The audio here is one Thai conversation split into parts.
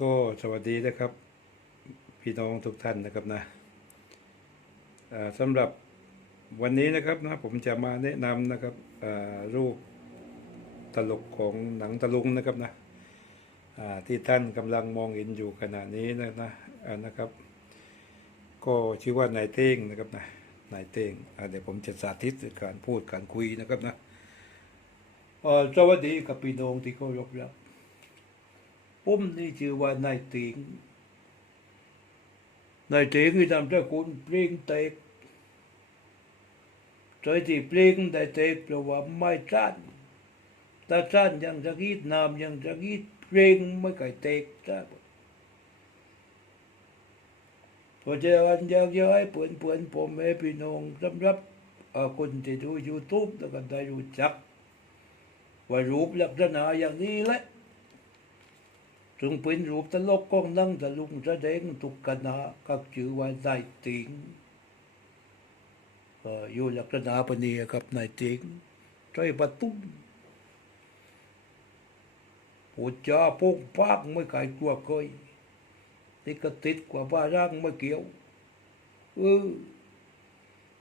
ก็สวัสดีนะครับ พี่น้องทุกท่านนะครับนะสำหรับวันนี้นะครับนะผมจะมาแนะนำนะครับรูปตลกของหนังตะลุงนะครับนะที่ท่านกำลังมองเห็นอยู่ขณะนี้นะนะนะครับ ก็ชื่อว่านายเต้งนะครับนะนายเต้งเดี๋ยวผมจะสาธิตการพูดการคุยนะครับนะสวัสดีครับพี่น้องที่เคารพรัก ผมนี่ชื่อว่านายติงนายติงที่ทำตระกูลเพลงเตกใจที่เพลงได้เตกเพราะว่าไม่สั้นถ้าสั้นยังจะกีดนามยังจะกีดเพลงไม่เคยเตกจ้าพอจะวันยากจะให้เพื่อนเพื่อนผมแม่พี่น้องสำหรับคนที่ดูยูทูบแล้วก็ได้รู้จักว่ารูปลักษณะอย่างนี้แหละ ถึงเป็นรูปตลกกองนั่งตะลุงแสดงทุกคณะก็ชื่อว่าไายติงอยู่ลักษณะปนีกับนายติงใจประตุ้มพูจาโปกปากไม่ขายกลัวเคยติดก็ติดกว่าบ้าร่างไม่เกี่ยวเออ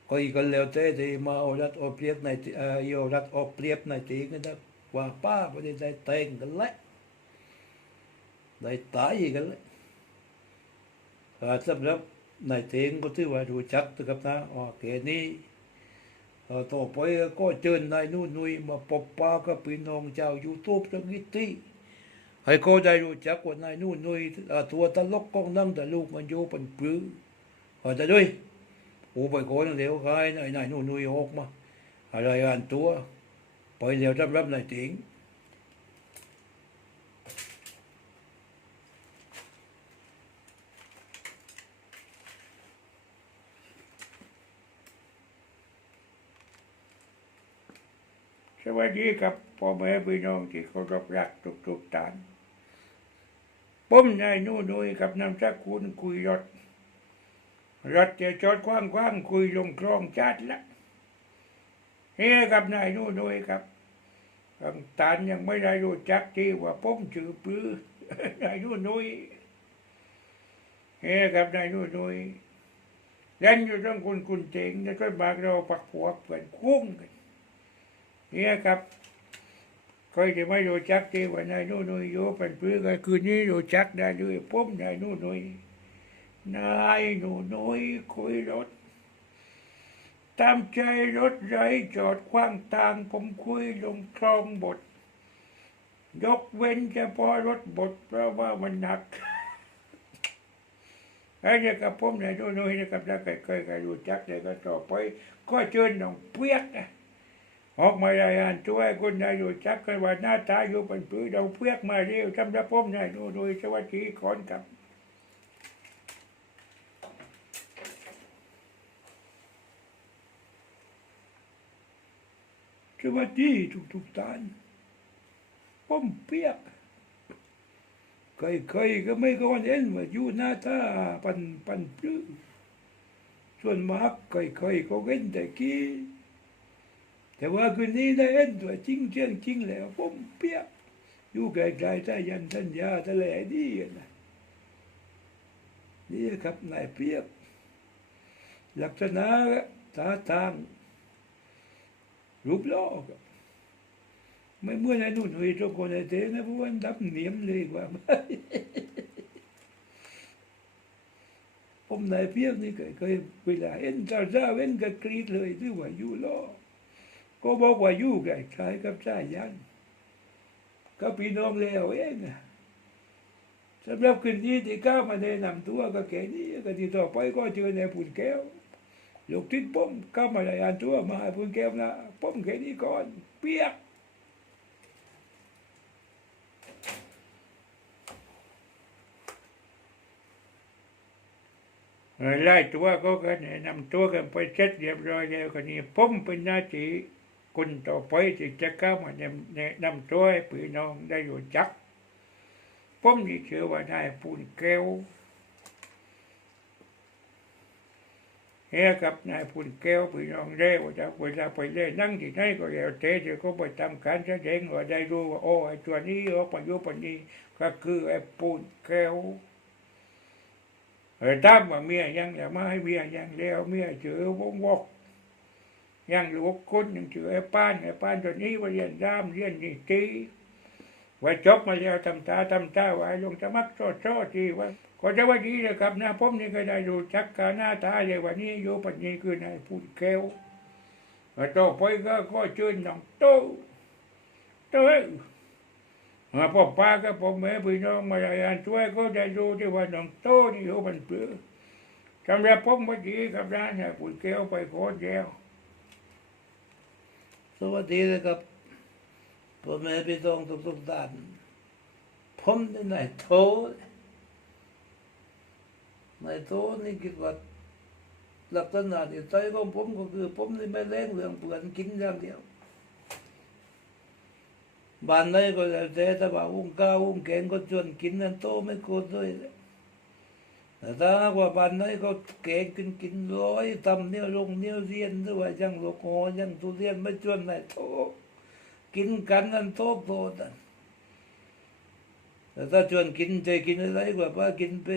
ก็อีกกันแล้วแต่ที่มาเอารัดเอาเปรียบในเอ่อเอารัดเอาเปรียบในติงนะกว่าป้าไม่ได้ได้แต่งกันแล้ว ได้ตายกันเลยอาสำหรับนายเทงก็ถือว่ารู้จักนะครับนะอ๋อแกนี้เอ่อต่อไปก็เชิญนายนู่นนุยมาปบปากับพี่น้องเจ้ายูทูบสักนิดที่ให้เขาได้รู้จักว่านายนู่นนุยตัวตลกกองนั่งแต่ลูกมันอยู่เป็นปลื้อเอาแต่ด้วยโอ้ไปโคนเดี๋ยวใครนายนายนู่นนุยออกมาอะไรอ่านตัวไปเดี๋ยวสำหรับนายเทง สวัสดีครับพ่อแม่พี่น้องที่เคารพรักทุกๆท่านผมนายนู่นุยกับนามสกุลคุยรถรถจะจอดกว้างๆคุยลงคลองจัดละเฮ้กับนายนู่นุยครับบางตานยังไม่ได้รู้จักที่ว่าผมชื่อปื้อนายนู่นุยเฮ้กับนายนู่นุยเล่นอยู่ต้องคุณคุณเจ๋งแล้วก็บากเราปักหัวเปิดคุ้มกัน เนี่ยครับเคยจะไม่รู้จักที่ว่านายนู่นนุยอยู่เป็นเพื่อนกันคืนนี้รู้จักได้ด้วยผมนายนู่นนุยนายนู่นนุยคุยรถ ตามใจรถไรจอดขว้างทางผมคุยลงคลองบท ยกเว้นเฉพาะรถบดเพราะว่ามันหนักไอ้เนี่ยกับผมนายนู่นนุยนะครับถ้าใครเคยๆรู้จักเลยก็ต่อไป ก็เชิญน้องเปียกนะ ออกมารายงานตัวให้คนนายรู้จักกันว่าหน้าตาอยู่เป็นปื้อเราเพียกมาเร็วจำรับผมนายดูโดยสวัสดีก่อนครับสวัสดีทุกทุกท่านผมเปียกเคยๆก็ไม่ก็เห็นว่าอยู่หน้าตาปันปันปื้อส่วนมากเคยๆก็เว้นแต่กี้ แต่ว่าคืนนี้ได้เห็นตัวจริงเชื่องจริงแล้วผมเปียกอยู่ไกลๆท่ายันทัญญาทะเลดีนะนี่ครับนายเปียกลักษณะท่าทาง รูปล่อครับไม่เมื่อนไอ้นุ่นหุยทุกคนไอ้เต้นะพว่าดับเหนียมเลยว่าผมนายเปียกนี่เคยเคยเวลาเห็นจ้าจ้าเว้นก็กรีดเลยที่ว่าอยู่ล่อ ก็บอกว่าอยู่ใกล้ๆกับสายันก็พี่น้องแล้วเองอะสำหรับคืนนี้ที่ก้าวมาแนะนำตัวก็แค่นี้ก็ที่ต่อไปก็เจอในปุ่นแก้วลูกทิศป้มก้าวมารายงานตัวมาให้ปุ่นแก้วนะป้มแค่นี้ก่อน เปียกไล่ตัวก็กันแนะนำตัวกันไปเสร็จเรียบร้อยแล้วคนนี้ผมเป็นหน้าที่ คนต่อไปที่จะเข้ามาแนะนำตัวให้พี่น้องได้รู้จัก ผมนี่ชื่อว่านายปูนแก้วเฮียกับนายพุนแก้วพี่น้องเร่ว่าจะเวลาไปเล่นนั่งที่ไหนก็แล้วแต่เดี๋ยวก็ไปทำการแสดงว่าได้รู้ว่าโอ้ไอ้ตัวนี้ออกมาอยู่ปนนี้ก็คือไอ้ปูนแก้วเออตามว่าเมียยังแล้วมาให้เมียยังแล้วเมียเจอวงวอก ยังลูกคนยังเจอไอ้ป้านไอ้ป้านตัวนี้ว่าเรียนรามเรียนนี่ตีว่าจบมาแล้วทำตาทำตาว่าลงสมัครโซโซทีว่าก็จะว่าดีเลยครับนะผมนี่ก็ได้รู้จักกันหน้าตาเลยวันนี้อยู่ปัจจุบันคือนายพูดแก้วแล้วต่อไปก็ก็เชิญน้องโตโต้มาพ่อป้าก็พ่อแม่พี่น้องมาได้อ่านช่วยก็ได้รู้ที่ว่าน้องโตนี่อยู่บันเปลือสำหรับผมวันดีครับนะนายพูดแก้วไปขอแก้วสวั สดีนะครับพ่อแม่พี่น้องทุกๆท่านผมนี่นายโทนายโทนี่คิดว่าลักษณะนิสัยของผมก็คือ ผมนี่ไม่เล่นเรื่องเปลือนกินอย่างเดียวบ้านไหนก็แล้วแต่ถ้าว่าอุ้งก้าวงแกงก็ชวนกินนั่นโตไม่โกรธด้วย แต่ถ้ากว่าบ้านไหนก็แกงกินกินร้อยตำเนี่ยลงเนี่ยเรียนหรือว่ายังโลกโอยังทุเรียนไม่ชวนนายโทกินกันนั่นโตโตแต่แต่ถ้าชวนกินใจกินอะไรกว่าป้ากินไป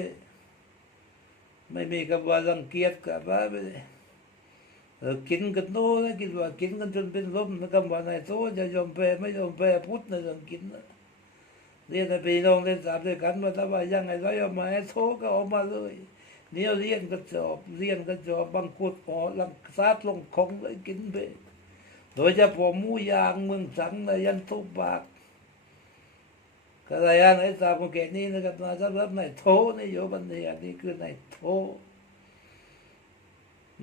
ไม่มีกับว่ารังเกียจกับป้าไปเลยกินกันโตนะคิดว่ากินกันจนเป็นลมนะคำว่านายโตจะยอมแพ้ไม่ยอมแพ้พุทธในเรื่องกินนะ เรียนในพี่น้องเรียนสามด้วยกันว่าถ้าว่ายังไงก็ยอมมาให้โตก็ออกมาเลยเนี่ยเรียนก็จอบเรียนก็จอบบางคุดหอลังซาดลงของเลยกินไปโดยเฉพาะมูยางเมืองสังนะยันทุบากก็รายงานให้ทราบของเกตนี้นะครับนะสำหรับในโทนี่โยบันเดียนี่คือในโท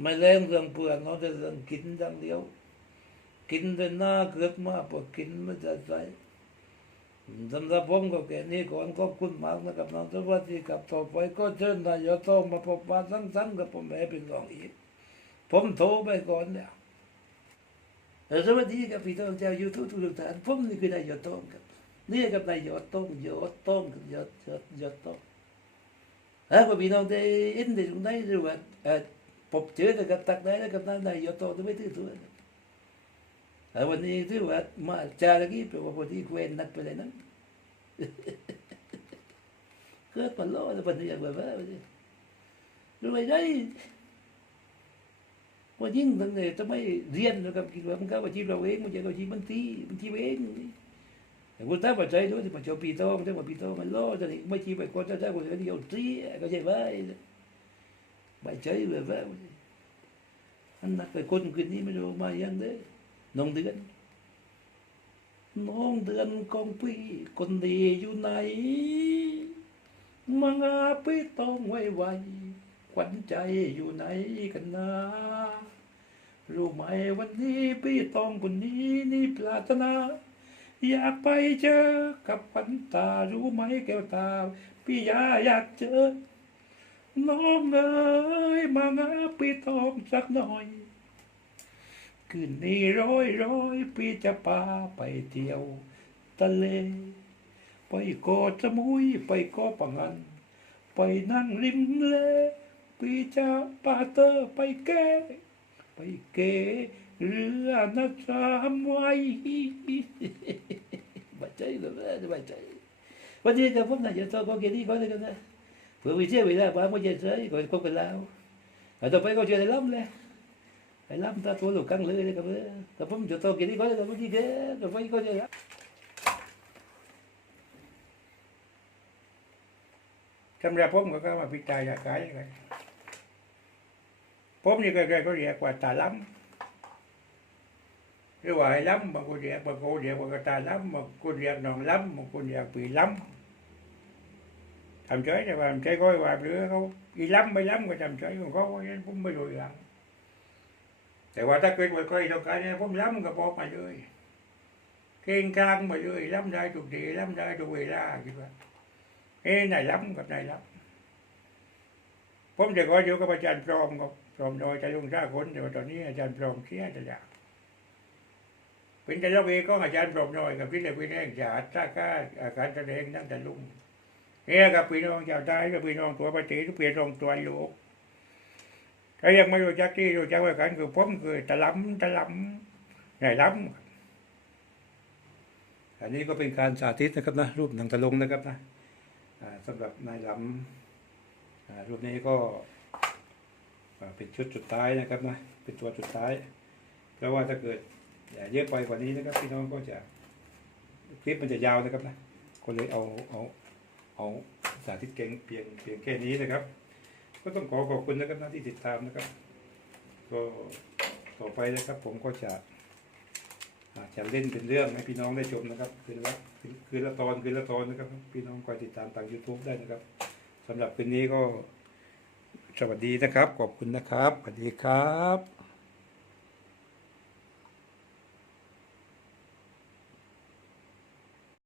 ไม่เล่นเรื่องเปลือนเขาจะเรื่องกินอย่างเดียว กินเป็นหน้าเกิดมาพอกินไม่จะใส่ สำหรับผมก็แค่นี้ก่อนขอบคุณมากนะครับน้องสวัสดีครับต่อไปก็เชิญนายโตมาพบปะสังสรรค์กับผมแม่เป็นรองอีกผมโทรไปก่อนเนี่ยสวัสดีครับพี่น้องชาวยูทูบทุกท่านผมนี่คือนายโตครับนี่กับนายยอดต้มยอดต้มยอดยอดยอดต้มเออพอพี่น้องได้อินได้ตรงไหนหรือว่าเออพบเจอกับตักได้แล้วกับนายยอดต้มไม่ถือตัว วันนี้ถือว่ามาจาระกี้แปลว่าพอดีเวนนักไปเลยนั้นเกิดปัญโลแล้วปัญญาแบบว่ารู้ไหมได้ว่ายิ่งตั้งแต่จะไม่เรียนแล้วกับคิดว่ามันก็ว่าชีพเราเองมันจะก็ชีพมันทีมันทีเองแต่กูตั้งปัจจัยด้วยที่ปัจจัยปีโตมันตั้งปีโตมันล้อจะไม่ชีไปกดจะได้กูจะเดียวตีก็ใช่ไหมไม่ใช่แบบว่าอันนักไปคนคืนนี้ไม่รู้มายังเด้ น้องเดือน น้องเดือนกองพี่คนดีอยู่ไหนมังอาพี่ต้องไว้ไวขวัญใจอยู่ไหนกันนะรู้ไหมวันนี้พี่ต้องคนนี้นี่ปรารถนาอยากไปเจอกับขวัญตารู้ไหมแก้วตา พี่ยาอยากเจอ น้องเอ๋ยมางาพี่ทองสักหน่อย คืนนี้ร้อยร้อยพี่จะพาไปเที่ยวทะเล ไปเกาะสมุยไปเกาะปังงัน ไปนั่งริมเลพี่จะพาเธอไปแก้ไปเกเรือนักสามไว้บาดใจเลยนะบาดใจวันนี้กับผมนะจะต้องก็เกี่ยวนี้ก่อนเลยกันนะเพื่อวิเศษเวลาบ้างไม่เจอใช่ก่อนก็เป็นแล้วแต่ต่อไปก็เจอไอ้ล้ำเลยไอ้ล้ำตาตัวหลุดกังเลยกับเพื่อแต่ผมจะต้องเกี่ยวนี้ก่อนเลยนะเพื่อไปก็เจอสำหรับผมก็เข้ามาพิจารณาการกันก็เคยเขาเรียกว่าตาล้ำหรือว่าไอ้ล้ำบางเรีย กบางคนเรียกว่าตาล้ำบางคนเรียกน้องล้ำบางคนเรียกปีล้ำทำเฉยแต่ว่าทำเฉยก็ว่าเรือเขาอีล้ำไม่ล้ำก็ทำเฉยของเขาเพราะ แต่ว่าถ้าเกิดว่าใครต้องการเนี่ยผมล้ำก็บอกมาเลยเก่งกลางมาเลยล้ำได้ทุกทีล้ำได้ทุกเวลาคิดว่าเอ้นายล้ำกับนายล้ำผมจะขออยู่กับอาจารย์พรอมกับพรอมโดยจะลุงท่าคนแต่ว่าตอนนี้อาจารย์พรอมเครียดจะอยากเป็นแต่ละเวก็อาจารย์พรอมน้อยกับพี่เล็กพี่แดงจากท่าก้าอาการแสดงนั่งแต่ลุงเนี่ยกับพี่น้องชาวใต้กับพี่น้องตัวประเทศทุกพี่น้องตัวโลก ถ้ายังไม่รู้จักที่รู้จักไว้กันคือผมคือตะล้ำตะล้ำไหนลำอันนี้ก็เป็นการสาธิตนะครับนะรูปหนังตะลุงนะครับนะสำหรับนายหลำรูปนี้ก็เป็นชุดสุดท้ายนะครับนะเป็นตัวสุดท้าย เพราะว่าถ้าเกิดเยอะไปกว่านี้นะครับพี่น้องก็จะคลิปมันจะยาวนะครับนะก็เลยเอาเอาเอาสาธิตเก่งเพียงเพียงแค่นี้นะครับ ก็ต้องขอขอบคุณนะครับที่ติดตามนะครับ ก็ต่อไปนะครับ ผมก็จะจจะเล่นเป็นเรื่องให้พี่น้องได้ชมนะครับ คืนละคืนละตอนคืนละตอนนะครับ พี่น้องคอยติดตามทาง YouTube ได้นะครับสำหรับคืนนี้ก็สวัสดีนะครับ ขอบคุณนะครับ สวัสดีครับ